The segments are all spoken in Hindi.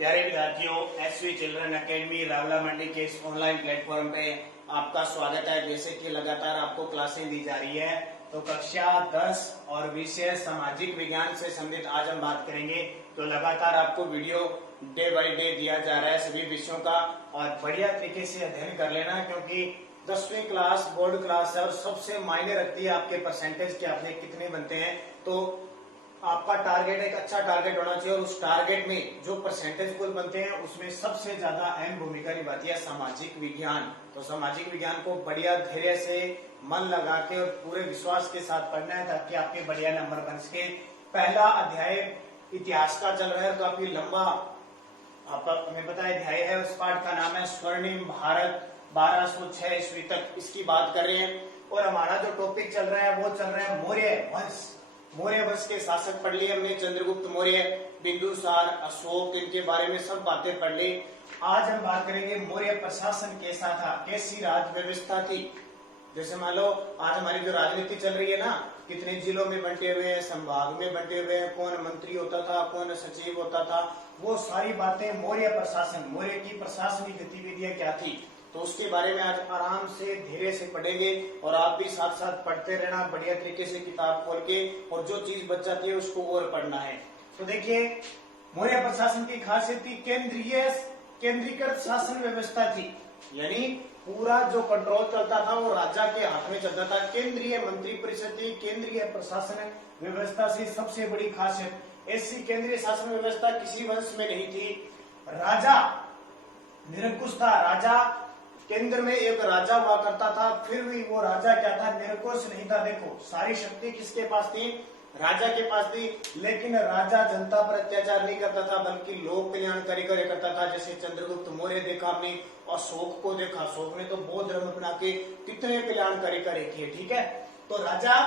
प्यारे विद्यार्थियों, एसवी चिल्ड्रन एकेडमी रावला मंडी के इस ऑनलाइन प्लेटफॉर्म पे आपका स्वागत है। जैसे कि लगातार आपको क्लासें दी जा रही है, तो कक्षा 10 और विषय सामाजिक विज्ञान से संबंधित आज हम बात करेंगे। तो लगातार आपको वीडियो डे बाय डे दिया जा रहा है सभी विषयों का, और बढ़िया तरीके से अध्ययन कर लेना, क्योंकि 10वीं क्लास बोर्ड क्लास है और सबसे मायने रखती है आपके परसेंटेज के, आपने कितने बनते हैं। तो आपका टारगेट एक अच्छा टारगेट होना चाहिए, और उस टारगेट में जो परसेंटेज कुल बनते हैं उसमें सबसे ज्यादा अहम भूमिका निभाती है सामाजिक विज्ञान। तो सामाजिक विज्ञान को बढ़िया धैर्य से मन लगा के और पूरे विश्वास के साथ पढ़ना है, ताकि आपके बढ़िया नंबर बन सके। पहला अध्याय इतिहास का चल रहा है, काफी लंबा आपका हमें पता है अध्याय है। उस पाठ का नाम है स्वर्णिम भारत 1206 ईस्वी तक, इसकी बात कर रहे हैं। और हमारा जो टॉपिक चल रहा है वो चल रहा है मौर्य वंश। मौर्य वंश के शासक पढ़ लिए हमने, चंद्रगुप्त मौर्य, बिंदुसार, अशोक, इनके बारे में सब बातें पढ़ ली। आज हम बात करेंगे मौर्य प्रशासन कैसा था, कैसी राज व्यवस्था थी। जैसे मान लो आज हमारी जो राजनीति चल रही है ना, कितने जिलों में बंटे हुए हैं, संभाग में बंटे हुए हैं, कौन मंत्री होता था, कौन सचिव होता था, वो सारी बातें मौर्य प्रशासन, मौर्य की प्रशासनिक गतिविधियां क्या थी, तो उसके बारे में आज आराम से धीरे से पढ़ेंगे। और आप भी साथ साथ पढ़ते रहना बढ़िया तरीके से किताब खोल के, और जो चीज बच जाती है उसको और पढ़ना है। तो देखिए, मौर्य प्रशासन की खासियत थी केंद्रीकृत शासन व्यवस्था थी, यानी पूरा जो कंट्रोल चलता था वो राजा के हाथ में चलता था। केंद्रीय मंत्री परिषद थी, केंद्रीय प्रशासन व्यवस्था से सबसे बड़ी खासियत। ऐसी केंद्रीय शासन व्यवस्था किसी वंश में नहीं थी। राजा निरंकुश था, राजा केंद्र में एक राजा हुआ करता था, फिर भी वो राजा क्या था, निरंकुश नहीं था। देखो, सारी शक्ति किसके पास थी, राजा के पास थी। लेकिन राजा जनता पर अत्याचार नहीं करता था, बल्कि लोक कल्याणकारी कार्य करता था। जैसे चंद्रगुप्त मौर्य देखा हमने, अशोक को देखा, अशोक ने तो बौद्ध धर्म अपना के कितने कल्याणकारी कार्य किए। ठीक है, तो राजा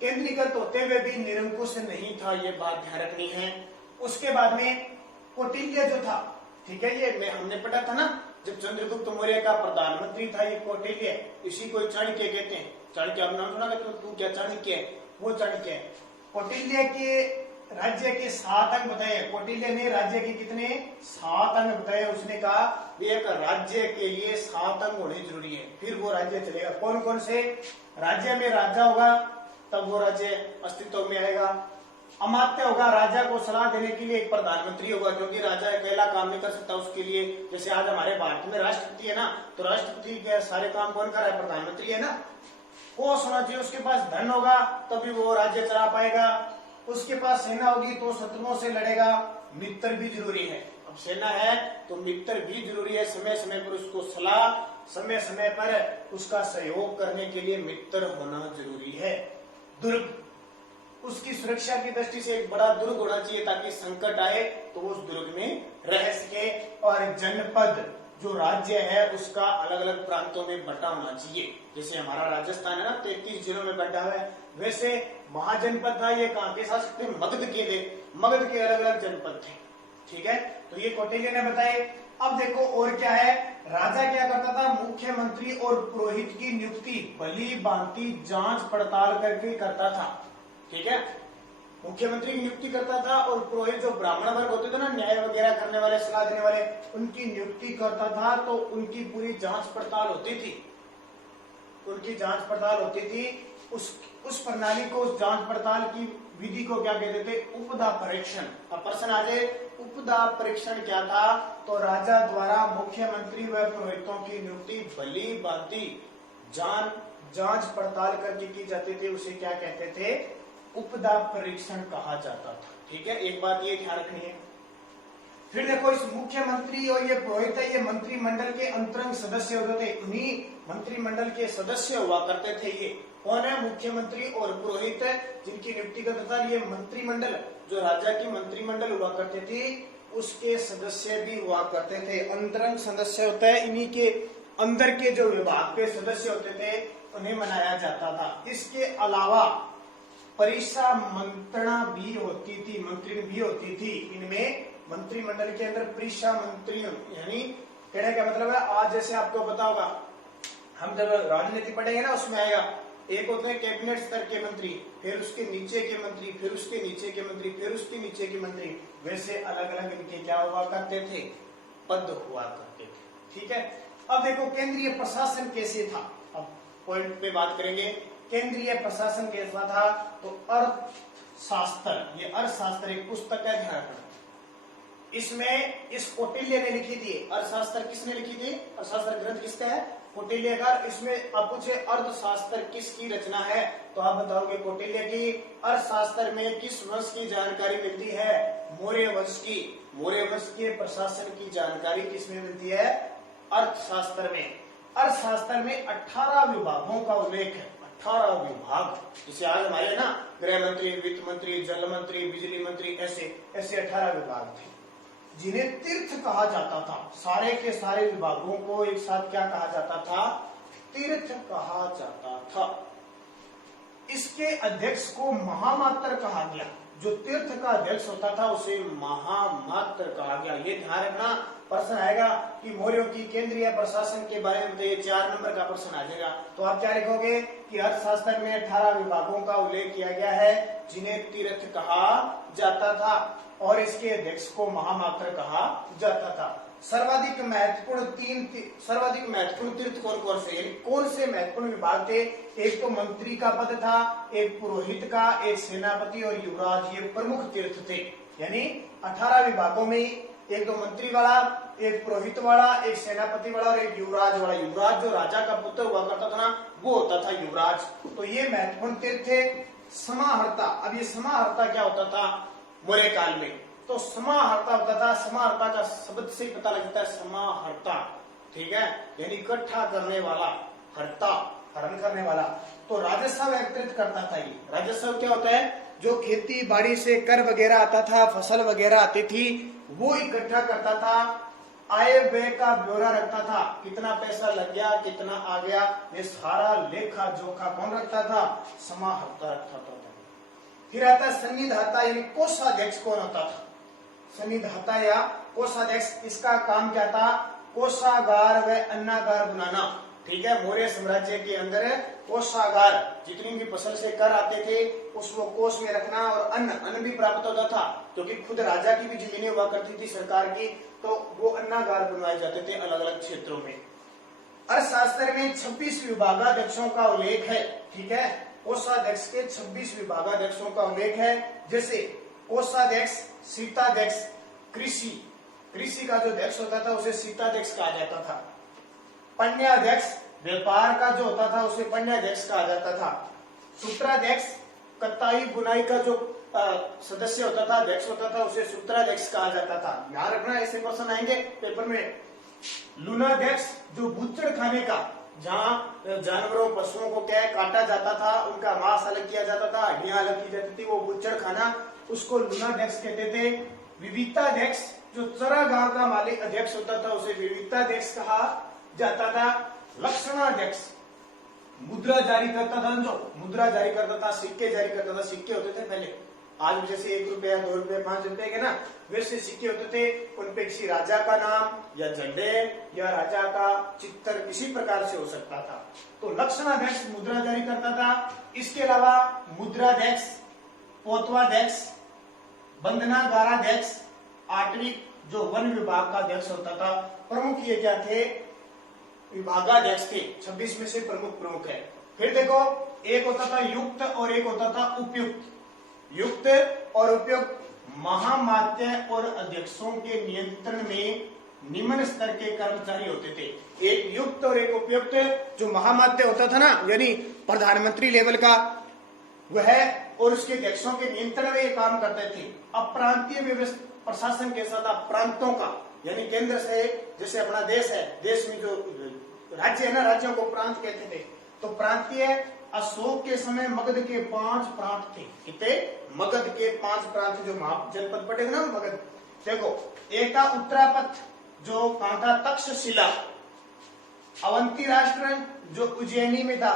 केंद्रीकृत होते हुए भी निरंकुश नहीं था, ये बात ध्यान रखनी है। उसके बाद में कौटिल्य जो था, ठीक है, ये हमने पढ़ा था ना, जब चंद्रगुप्त मौर्य का प्रधानमंत्री था ये कौटिल्य, इसी को चाणक्य कहते हैं। चाणक्य आपने नाम सुना, तू क्या चाणक्य है, वो चाणक्य है। कौटिल्य के राज्य के 7 अंग बताए। कौटिल्य ने राज्य के कितने 7 अंग बताए। उसने कहा एक राज्य के लिए 7 अंग होने जरूरी है, फिर वो राज्य चलेगा। कौन कौन से, राज्य में राजा होगा तब वो राज्य अस्तित्व में आएगा। अमात्य होगा, राजा को सलाह देने के लिए एक प्रधानमंत्री होगा, क्योंकि राजा अकेला काम नहीं कर सकता। उसके लिए जैसे आज हमारे भारत में राष्ट्रपति है ना, तो राष्ट्रपति के सारे काम कौन कर रहा है, प्रधानमंत्री है ना। कोष होना चाहिए, उसके पास धन होगा तभी वो राज्य चला पाएगा। उसके पास सेना होगी तो शत्रुओं से लड़ेगा। मित्र भी जरूरी है, अब सेना है तो मित्र भी जरूरी है। समय समय पर उसको सलाह, समय समय पर उसका सहयोग करने के लिए मित्र होना जरूरी है। दुर्ग, उसकी सुरक्षा की दृष्टि से एक बड़ा दुर्ग होना चाहिए, ताकि संकट आए तो उस दुर्ग में रह सके। और जनपद, जो राज्य है उसका अलग अलग प्रांतों में बटा होना चाहिए। जैसे हमारा राजस्थान है ना, 33 जिलों में बटा हुआ है, वैसे महाजनपद था, ये कहाँ के शासक थे, मगध के थे। मगध के अलग अलग जनपद थे। ठीक है, तो ये कौटिल्य ने बताए। अब देखो और क्या है, राजा क्या करता था, मुख्यमंत्री और पुरोहित की नियुक्ति भली भांति जांच पड़ताल करके करता था। ठीक है, मुख्यमंत्री की नियुक्ति करता था, और पुरोहित जो ब्राह्मण वर्ग होते थे ना, न्याय वगैरह करने वाले, सलाह देने वाले, उनकी नियुक्ति करता था। तो उनकी पूरी जांच पड़ताल होती थी, उनकी जांच पड़ताल होती थी। उस प्रणाली को, उस जांच पड़ताल की विधि को क्या कहते थे, उपदा परीक्षण। अब प्रश्न आ जाए, उपदा परीक्षण क्या था, तो राजा द्वारा मुख्यमंत्री व पुरोहितों की नियुक्ति भली भांति जांच पड़ताल करके की जाती थी, उसे क्या कहते थे, उपदा परीक्षण कहा जाता था। ठीक है, एक बात ये ध्यान रखनी है। फिर देखो, इस मुख्यमंत्री और ये पुरोहित है, ये मंत्रिमंडल के अंतरंग सदस्य होते थे। उन्हीं मंत्रिमंडल के सदस्य हुआ करते थे। ये कौन है, मुख्यमंत्री और पुरोहित, जिनकी नियुक्ति करता था ये मंत्रिमंडल, जो राजा की मंत्रिमंडल हुआ करते थे उसके सदस्य भी हुआ करते थे। अंतरंग सदस्य होता है, इन्हीं के अंदर के जो विभाग के सदस्य होते थे उन्हें मनाया जाता था। इसके अलावा परीक्षा मंत्रणा भी होती थी, मंत्री भी होती थी। इनमें मंत्रिमंडल के अंदर परीक्षा मंत्री, यानी कहने का मतलब है, आज जैसे आपको पता होगा, हम जब राजनीति पढ़ेंगे ना उसमें आएगा एक होते हैं कैबिनेट स्तर के मंत्री, फिर उसके नीचे के मंत्री, फिर उसके नीचे के मंत्री, फिर उसके नीचे के मंत्री, वैसे अलग अलग इनके क्या हुआ करते थे, पद हुआ करते थे। ठीक है, अब देखो केंद्रीय प्रशासन कैसे था, अब पॉइंट पे बात करेंगे। केंद्रीय प्रशासन कैसा था, तो अर्थशास्त्र, ये अर्थशास्त्र एक पुस्तक है, ध्यान रखना। इसमें इस कौटिल्य ने लिखी थी, अर्थशास्त्र किसने लिखी थी, अर्थशास्त्र ग्रंथ किसका है, कौटिल्य का। इसमें आप पूछे अर्थशास्त्र किसकी रचना है, तो आप बताओगे कौटिल्य की। अर्थशास्त्र में किस वंश की जानकारी मिलती है, मौर्य वंश की। मौर्य वंश के प्रशासन की जानकारी किसमें मिलती है, अर्थशास्त्र में। अर्थशास्त्र में 18 विभागों का उल्लेख है, 18 विभाग, जिसे आज हमारे ना गृह मंत्री, वित्त मंत्री, जल मंत्री, बिजली मंत्री, ऐसे ऐसे 18 विभाग थे जिन्हें तीर्थ कहा जाता था। सारे के सारे विभागों को एक साथ क्या कहा जाता था, तीर्थ कहा जाता था। इसके अध्यक्ष को महामात्र कहा गया, जो तीर्थ का अध्यक्ष होता था उसे महामात्र कहा गया। ये ध्यान रखना, प्रश्न आएगा कि मौर्यों की केंद्रीय प्रशासन के बारे में, तो ये 4 नंबर का प्रश्न आ जाएगा। तो आप क्या लिखोगे कि अर्थशास्त्र में 18 विभागों का उल्लेख किया गया है जिन्हें तीर्थ कहा जाता था और इसके अध्यक्ष को महामात्र कहा जाता था। सर्वाधिक महत्वपूर्ण तीर्थ कौन कौन से, यानी कौन से महत्वपूर्ण विभाग थे, एक तो मंत्री का पद था, एक पुरोहित का, एक सेनापति और युवराज, ये प्रमुख तीर्थ थे। यानी 18 विभागों में एक तो मंत्री वाला, एक पुरोहित वाला, एक सेनापति वाला और एक युवराज वाला। युवराज जो राजा का पुत्र हुआ करता था ना, वो होता था युवराज। तो ये महत्वपूर्ण तीर्थ थे। समाहर्ता, अब ये समाहर्ता क्या होता था मौर्य काल में, तो समाहर्ता होता था। समाहर्ता का शब्द से पता लगता है समाहर्ता, ठीक है, यानी इकट्ठा करने वाला, हर्ता हरण करने वाला। तो राजस्व एकत्रित करता था। ये राजस्व क्या होता है, जो खेती बाड़ी से कर वगैरह आता था, फसल वगैरह आती थी, वो इकट्ठा करता था। आय व्यय का ब्यौरा रखता था, कितना पैसा लग गया, कितना आ गया, ये सारा लेखा जोखा कौन रखता था, समाहर्ता रखता था। फिर आता है सन्निधाता, यानी कोषाध्यक्ष कौन होता था, सन्निधाता या कोषाध्यक्ष, इसका काम क्या था, कोषागार व अन्नागार बनाना। ठीक है, मौर्य साम्राज्य के अंदर कोषागार, जितनी भी फसल से कर आते थे उसको कोष में रखना, और अन्न भी प्राप्त होता था, क्योंकि खुद राजा की भी जमीनें हुआ करती थी सरकार की, तो वो अन्नागार बनवाए जाते थे अलग अलग क्षेत्रों में। अर्थशास्त्र में 26 विभागाध्यक्षों का उल्लेख है। ठीक है, कोषाध्यक्ष के 26 विभागाध्यक्षों का उल्लेख है, जैसे कोषाध्यक्ष, शीताध्यक्ष, कृषि का जो अध्यक्ष होता था उसे शीताध्यक्ष कहा जाता था। पण्याध्यक्ष, व्यापार का जो होता था उसे पण्याध्यक्ष कहा जाता था। सूत्राध्यक्ष, कताई बुनाई का जो सदस्य होता था, अध्यक्ष होता था, उसे सूत्राध्यक्ष कहा जाता था। ध्यान रखना, ऐसे प्रश्न आएंगे पेपर में। लूनाध्यक्ष, जो बुच्चड़ खाने का, जहाँ जानवरों पशुओं को क्या काटा जाता था, उनका मांस अलग किया जाता था, हड्डियां अलग की जाती थी, वो बुच्चड़ खाना, उसको लूनाध्यक्ष कहते थे। विविक्ताध्यक्ष, जो चरागाह का मालिक अध्यक्ष होता था उसे विविक्ताध्यक्ष कहा जाता था। लक्षणाध्यक्ष, मुद्रा जारी करता था, जो मुद्रा जारी करता था, सिक्के जारी करता था। सिक्के होते थे पहले, आज जैसे 1 रुपया, 2 रुपये, 5 रुपए के ना, वैसे सिक्के होते थे। उन पे किसी राजा का नाम या झंडे या राजा का चित्र किसी प्रकार से हो सकता था। तो लक्षणाध्यक्ष मुद्रा जारी करता था। इसके अलावा मुद्राध्यक्ष, पोतवाध्यक्ष, बंधनागाराध्यक्ष, आटविक, जो वन विभाग का अध्यक्ष होता था। प्रमुख ये क्या थे, विभागाध्यक्ष थे। 26 में से प्रमुख है। फिर देखो, एक होता था युक्त और एक होता था उपयुक्त। युक्त और उपयुक्त महामात्य और अध्यक्षों के नियंत्रण में निम्न स्तर के कर्मचारी होते थे। एक युक्त और एक उपयुक्त। जो महामात्य होता था ना, यानी प्रधानमंत्री लेवल का, वह और उसके अध्यक्षों के नियंत्रण में ये काम करते थे। अब प्रांतीय व्यवस्था प्रशासन कैसा था, प्रांतों का, यानी केंद्र से, जैसे अपना देश है, देश में जो राज्य है ना, राज्यों को प्रांत कहते थे। तो प्रांतीय, अशोक के समय मगध के 5 प्रांत थे। कितने, मगध के 5 प्रांत, जो जनपद पड़ेगा ना मगध। देखो, एक था उत्तरापथ, जो कहां था, तक्षशिला। अवंती राष्ट्र, जो उज्जैनी में था।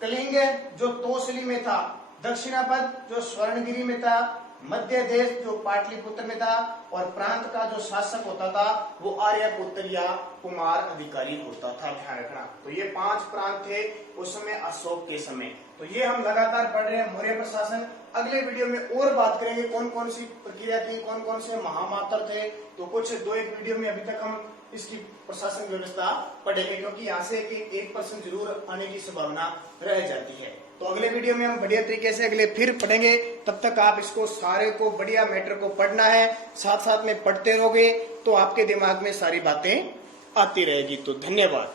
कलिंग, जो तोसली में था। दक्षिणापथ, जो स्वर्णगिरी में था। मध्य देश जो पाटलिपुत्र में था और प्रांत का जो शासक होता था वो आर्यपुत्र या कुमार अधिकारी होता था। ध्यान रखना। तो ये 5 प्रांत थे उस समय अशोक के समय। तो ये हम लगातार पढ़ रहे हैं मौर्य प्रशासन। अगले वीडियो में और बात करेंगे कौन कौन सी प्रक्रिया थी, कौन कौन से महामात्र थे। तो कुछ 2-1 वीडियो में अभी तक हम इसकी प्रशासन व्यवस्था पढ़ेंगे, क्योंकि यहाँ से एक प्रश्न जरूर आने की संभावना रह जाती है। तो अगले वीडियो में हम बढ़िया तरीके से अगले फिर पढ़ेंगे। तब तक आप इसको सारे को बढ़िया मैटर को पढ़ना है, साथ साथ में पढ़ते रहोगे तो आपके दिमाग में सारी बातें आती रहेगी। तो धन्यवाद।